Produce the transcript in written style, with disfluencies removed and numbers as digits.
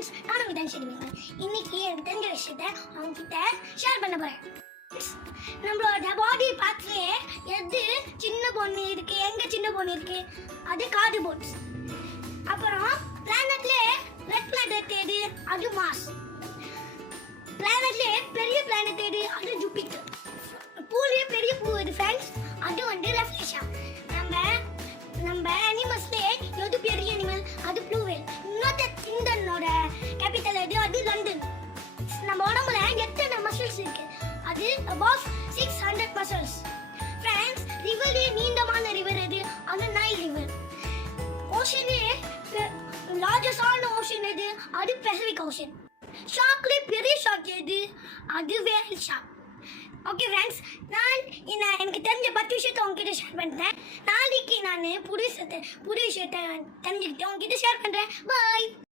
Friends, நான் உங்க தான் பேசுறேன். இன்னைக்கு எனக்கு தெரிஞ்ச விஷயத்தை அவங்ககிட்ட ஷேர் பண்ண போறேன். நம்மளோட பாடி பார்ட்ஸ்லயே எது சின்ன பொண்ணு இருக்கு, எங்க சின்ன பொண்ணு இருக்கு, அது கார்டு போர்ட்ஸ். அப்புறம் பிளானட்ல ரெட் பிளானட் எது, அது மார்ஸ். பிளானட்ல பெரிய பிளானட் எது, அது ஜூபிட்டர். பூலே பெரிய பூ எது ஃப்ரெண்ட்ஸ், அது வந்து ரெஃப்ளெக்ஷன். நம்ம அனிமல்ஸ்லயே எது பெரிய அனிமல், அது ப்ளூ வேல். இன்னொரு இந்தனோட கேபிட்டல் எது, அது லண்டன். நம்ம உடம்புல எத்தனை மசில்ஸ் இருக்கு, அது above 600 மசில்ஸ். ஃப்ரெண்ட்ஸ், ரிவர்லே நீண்டமான ரிவர் எது, அது நைல் ரிவர். ஓஷனே லார்ஜஸ்டான ஓஷன் எது, அது பசிபிக் ஓஷன். ஷார்க்ல பெரிய ஷார்க் எது, அது வேல் ஷார்க். ஓகே ஃப்ரெண்ட்ஸ், நான் எனக்கு தெரிஞ்ச 10 விஷயத்தை உங்ககிட்ட ஷேர் பண்ணுறேன். நாளைக்கு நான் புது விஷயத்தை தெரிஞ்சுக்கிட்டு உங்ககிட்ட ஷேர் பண்ணுறேன். பாய்.